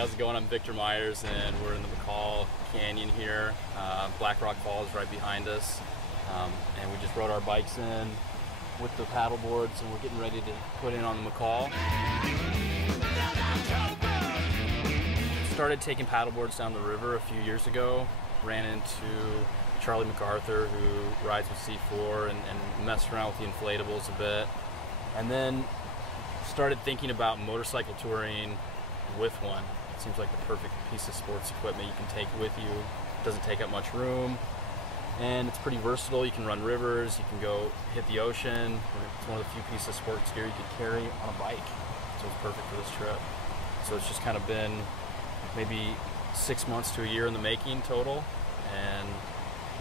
How's it going? I'm Victor Myers and we're in the McCall Canyon here. Black Rock Falls right behind us. And we just rode our bikes in with the paddle boards and we're getting ready to put in on the McCall. Started taking paddle boards down the river a few years ago. Ran into Charlie MacArthur, who rides with C4 and messed around with the inflatables a bit. And then started thinking about motorcycle touring with one. It seems like the perfect piece of sports equipment you can take with you. It doesn't take up much room and it's pretty versatile. You can run rivers, you can go hit the ocean. It's one of the few pieces of sports gear you could carry on a bike, so it's perfect for this trip. So it's just kind of been maybe 6 months to a year in the making total, and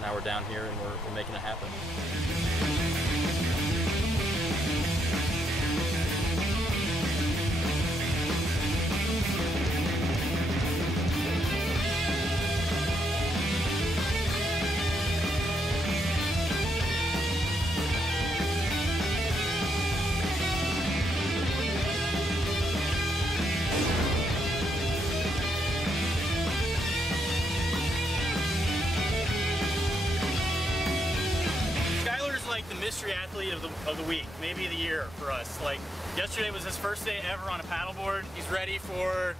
now we're down here and we're making it happen. The mystery athlete of the week, maybe the year for us. Like, yesterday was his first day ever on a paddleboard. He's ready for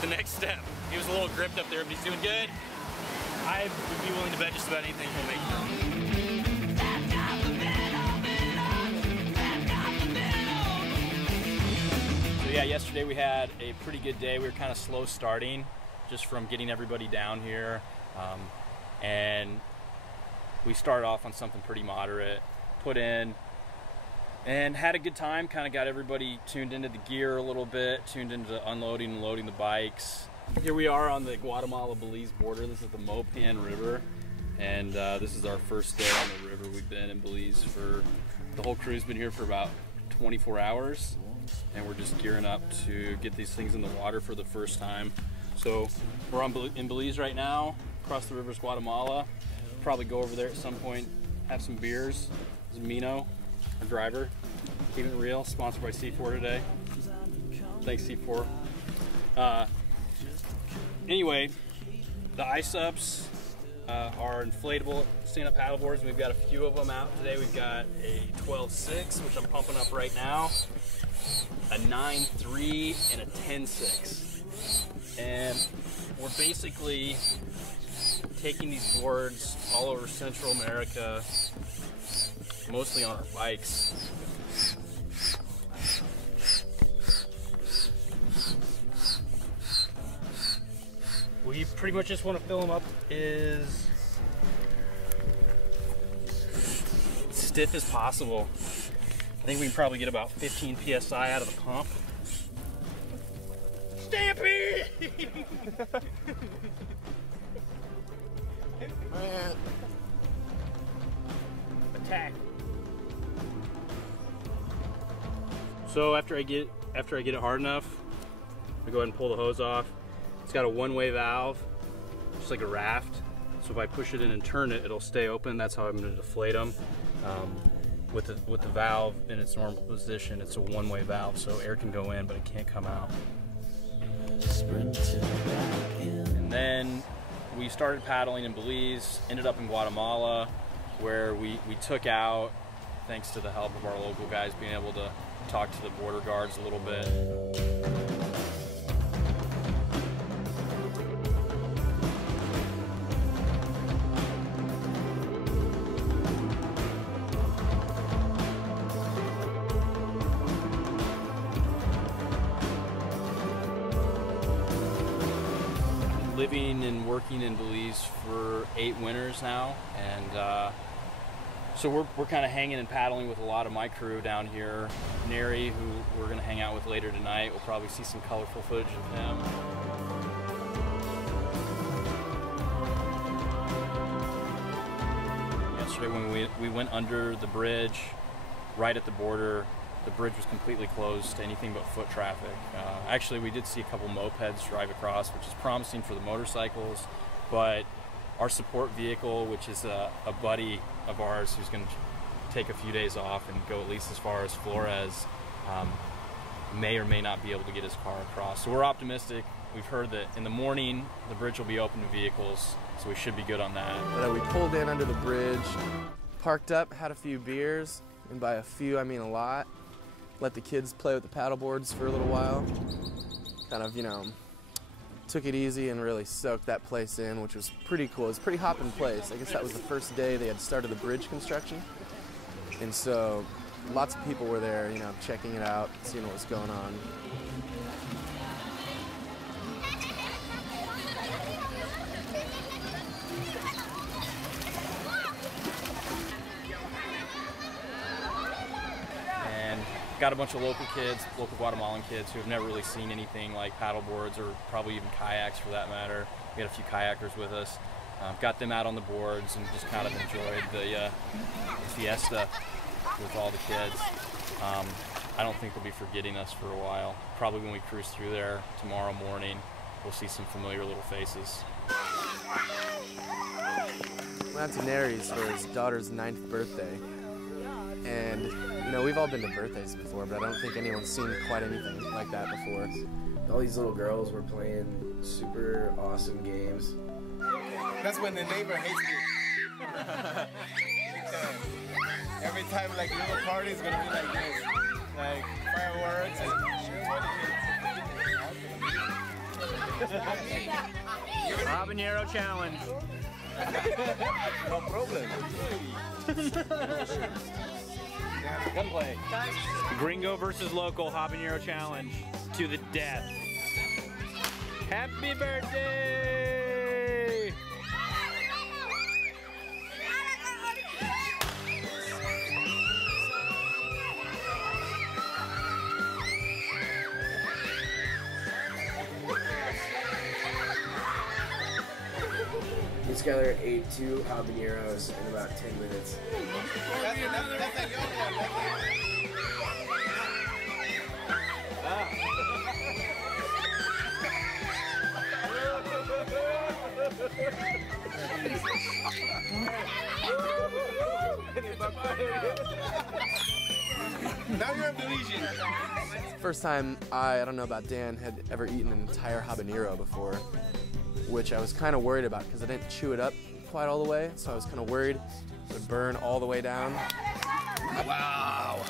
the next step. He was a little gripped up there, but he's doing good. I would be willing to bet just about anything he'll make it. So yeah, yesterday we had a pretty good day. We were kind of slow starting just from getting everybody down here. And we started off on something pretty moderate, put in, and had a good time. Kind of got everybody tuned into the gear a little bit, tuned into unloading and loading the bikes. Here we are on the Guatemala-Belize border. This is the Mopan River, and this is our first day on the river. We've been in Belize for, the whole crew's been here for about 24 hours, and we're just gearing up to get these things in the water for the first time. So we're in Belize right now. Across the river's Guatemala. Probably go over there at some point, have some beers. This is Mino, our driver. Keeping it real, sponsored by C4 today. Thanks, C4. Anyway, the ice ups are inflatable stand-up paddleboards. We've got a few of them out today. We've got a 12.6, which I'm pumping up right now, a 9.3, and a 10.6. And we're basically taking these boards all over Central America, mostly on our bikes. We pretty much just want to fill them up as stiff as possible. I think we can probably get about 15 PSI out of the pump. Stampede! Attack. So after I get it hard enough, I go ahead and pull the hose off. It's got a one-way valve, just like a raft. So if I push it in and turn it, it'll stay open. That's how I'm going to deflate them. With the valve in its normal position, it's a one-way valve, so air can go in, but it can't come out. And then we started paddling in Belize, ended up in Guatemala, where we took out, thanks to the help of our local guys being able to talk to the border guards a little bit. Living and working in Belize for 8 winters now, and so we're kind of hanging and paddling with a lot of my crew down here. Neri, who we're going to hang out with later tonight, we'll probably see some colorful footage of him. Yesterday when we went under the bridge, right at the border, the bridge was completely closed to anything but foot traffic. Actually, we did see a couple mopeds drive across, which is promising for the motorcycles, but our support vehicle, which is a buddy of ours who's going to take a few days off and go at least as far as Flores, may or may not be able to get his car across. So we're optimistic. We've heard that in the morning the bridge will be open to vehicles, so we should be good on that. But, we pulled in under the bridge, parked up, had a few beers, and by a few I mean a lot. Let the kids play with the paddle boards for a little while. Kind of, you know, took it easy and really soaked that place in, which was pretty cool. It was a pretty hopping place. I guess that was the first day they had started the bridge construction. And so lots of people were there, you know, checking it out, seeing what was going on. Got a bunch of local kids, local Guatemalan kids who have never really seen anything like paddle boards or probably even kayaks for that matter. We had a few kayakers with us. Got them out on the boards and just kind of enjoyed the fiesta with all the kids. I don't think they'll be forgetting us for a while. Probably when we cruise through there tomorrow morning, we'll see some familiar little faces. Went out to Neri's for his daughter's 9th birthday. And, you know, we've all been to birthdays before, but I don't think anyone's seen quite anything like that before. All these little girls were playing super awesome games. That's when the neighbor hates me. Every time, like, little party is gonna be like this. Like, fireworks and Habanero challenge. no problem. Gunplay. Gringo versus local habanero challenge to the death. Happy birthday! Me and Skylar ate 2 habaneros in about 10 minutes. That's a young one. Now you're a Belizean. First time I don't know about Dan, had ever eaten an entire habanero before, which I was kind of worried about because I didn't chew it up quite all the way, so I was kind of worried it would burn all the way down. Wow.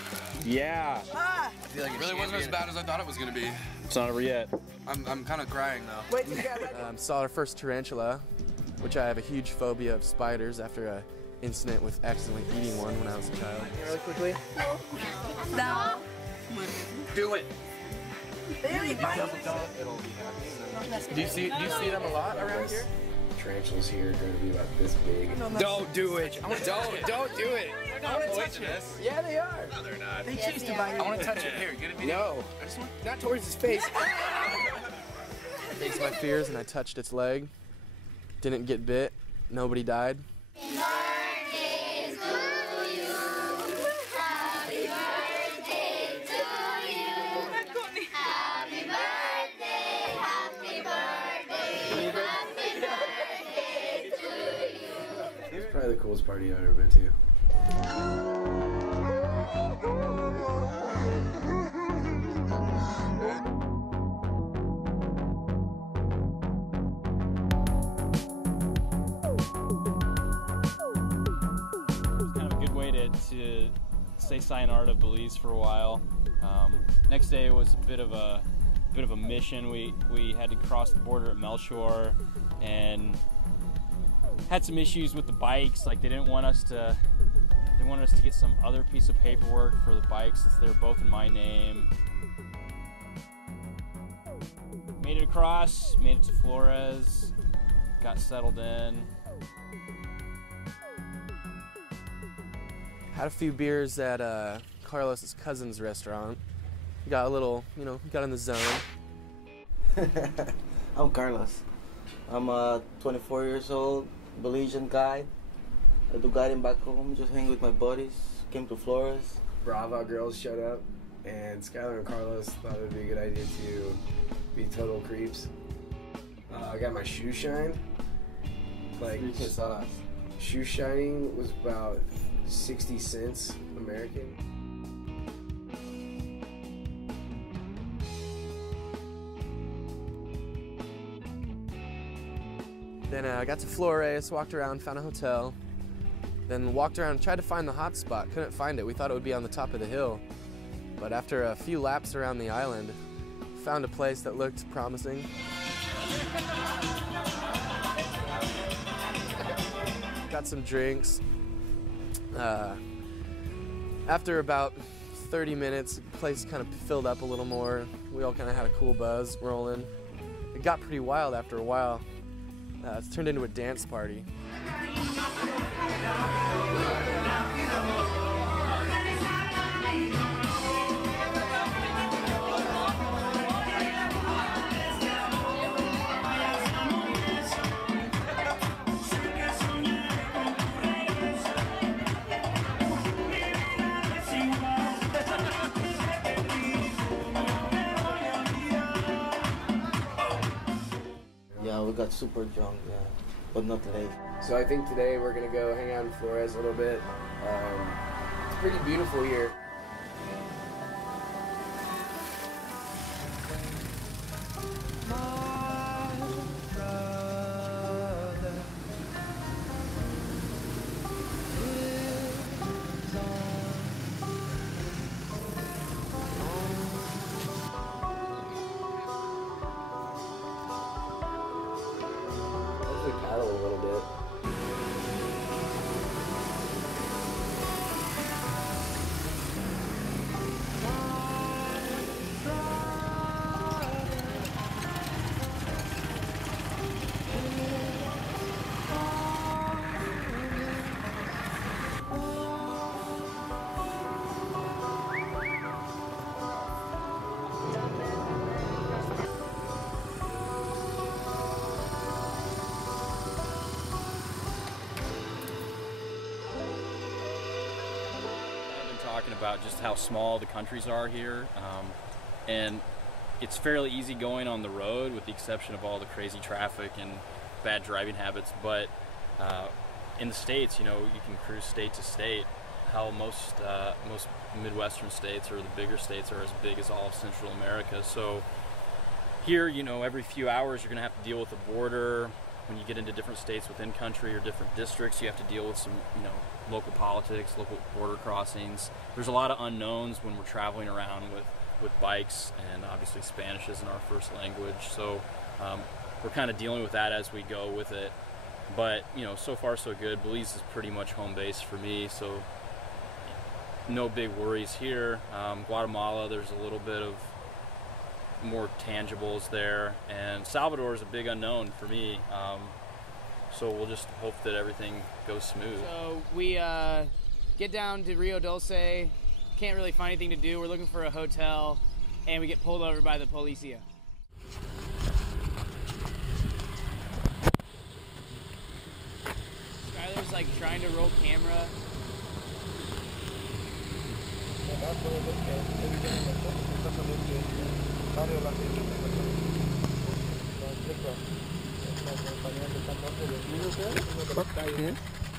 Yeah. I feel like it really wasn't as bad as I thought it was going to be. It's not over yet. I'm kind of crying though. Wait, you got it. Saw our first tarantula, which I have a huge phobia of spiders after an incident with accidentally eating one when I was a child. Really quickly. No. Do it. Do you see them a lot around here? Tarantulas here are going to be about this big. Don't do it. Don't do it. I want to touch it. Yeah, they are. No, they're not. They choose to bite I want to touch it. Here, get a video. No, I just want. not towards his face. Faced my fears and I touched its leg. Didn't get bit. Nobody died. It's probably the coolest party I've ever been to. say sayonara to Belize for a while. Next day was a bit of a mission. We had to cross the border at Melchior and had some issues with the bikes. Like they wanted us to get some other piece of paperwork for the bikes since they were both in my name. Made it across, made it to Flores, got settled in. Had a few beers at Carlos's cousin's restaurant. Got a little, got in the zone. I'm Carlos. I'm 24 years old, Belizean guide. I do guiding back home, just hang with my buddies. Came to Flores. Brava girls showed up, and Skylar and Carlos thought it would be a good idea to be total creeps. I got my shoe shined. Like, shoe shining was about 60 cents American. Then I got to Flores, walked around, found a hotel. Then walked around, tried to find the hot spot, couldn't find it. We thought it would be on the top of the hill. But after a few laps around the island, found a place that looked promising. Got some drinks. After about 30 minutes, the place kind of filled up a little more. We all kind of had a cool buzz rolling. It got pretty wild after a while. It's turned into a dance party. Yeah, we got super drunk, yeah, but not late. So I think today we're gonna go hang out in Flores a little bit. It's pretty beautiful here. Hopefully paddle a little bit. Talking about just how small the countries are here, and it's fairly easy going on the road with the exception of all the crazy traffic and bad driving habits. But in the States, you can cruise state to state. How most Midwestern states or the bigger states are as big as all of Central America. So here, every few hours you're going to have to deal with a border. When you get into different states within country or different districts, you have to deal with some, local politics, local border crossings. There's a lot of unknowns when we're traveling around with bikes, and obviously Spanish isn't our first language. So we're kind of dealing with that as we go with it. But, so far so good. Belize is pretty much home base for me, so no big worries here. Guatemala, there's a little bit of more tangibles there, and Salvador is a big unknown for me, so we'll just hope that everything goes smooth. So we get down to Rio Dulce, can't really find anything to do. We're looking for a hotel, and we get pulled over by the policia. Skylar's like trying to roll camera.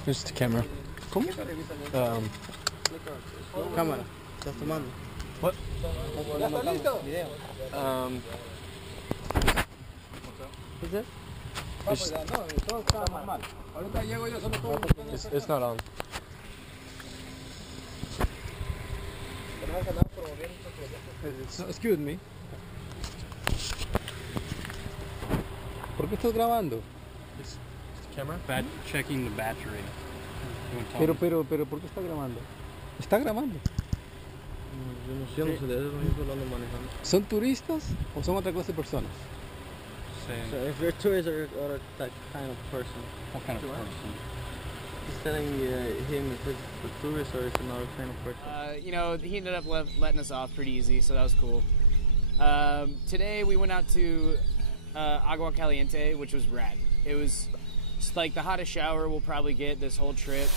Here's the camera. Cámara. ¿Estás tomando? What? ¿Ya está listo? Is it? It's not on. Excuse me. ¿Por qué estás grabando? Camera? Checking the battery. Pero, ¿por qué estás grabando? ¿Está grabando? Yo no sé de eso, yo solo ando manejando. ¿Son turistas o son otra clase de personas? So if you're a tourist or that kind of person. What kind of person? He's telling him if it's a tourist or it's another kind of person. You know, he ended up letting us off pretty easy, so that was cool. Today we went out to Agua Caliente, which was rad. It was like the hottest shower we'll probably get this whole trip.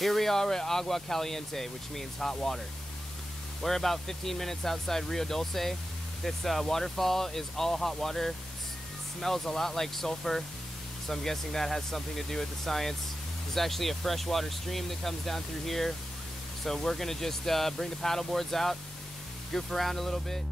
Here we are at Agua Caliente, which means hot water. We're about 15 minutes outside Rio Dulce. This waterfall is all hot water. It smells a lot like sulfur, so I'm guessing that has something to do with the science. There's actually a freshwater stream that comes down through here. So we're gonna just bring the paddle boards out, goof around a little bit.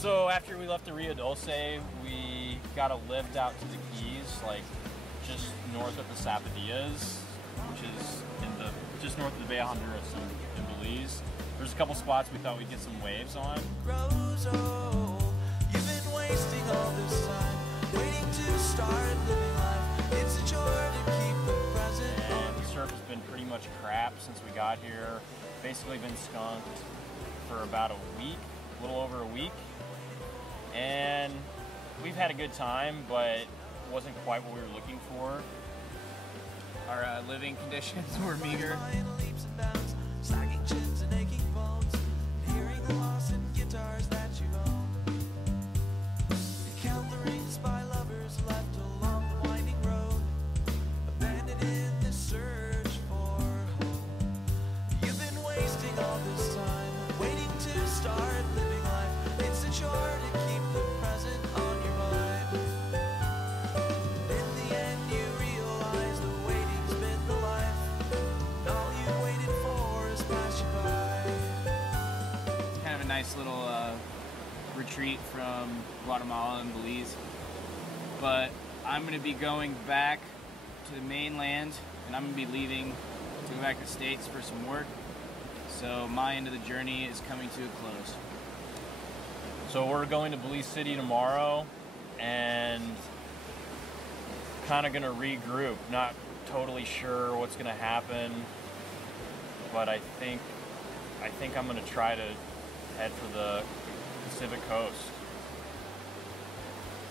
So after we left the Rio Dulce, we got a lift out to the Keys, like just north of the Sapodillas, which is just north of the Bay of Honduras in Belize. There's a couple spots we thought we'd get some waves on. You've been wasting all this time, waiting to start living life. It's a chore to keep the present. And the surf has been pretty much crap since we got here. Basically been skunked for about a week, a little over a week. And we've had a good time, but it wasn't quite what we were looking for. Our living conditions were meager. Sagging chins and aching bones, hearing the lost in guitars that you own. You count the rings by lovers left along the winding road, abandoned in the search for home. You've been wasting all this time, waiting to start living life. It's a chore to keep the present on your mind. In the end you realize the waiting's been the life, and all you waited for is pass you by. It's kind of a nice little retreat from Guatemala and Belize. But I'm going to be going back to the mainland, and I'm going to be leaving to go back to the States for some work. So my end of the journey is coming to a close. So we're going to Belize City tomorrow and kind of going to regroup. Not totally sure what's going to happen, but I think I'm going to try to head for the Pacific Coast.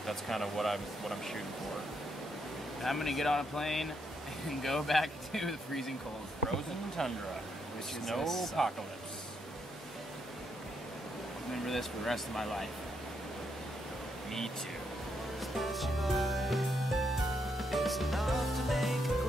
That's kind of what I'm shooting for. I'm going to get on a plane and go back to the freezing cold. Frozen tundra, Which is snow gonna suck. apocalypse. Remember this for the rest of my life. Me too. It's enough to make a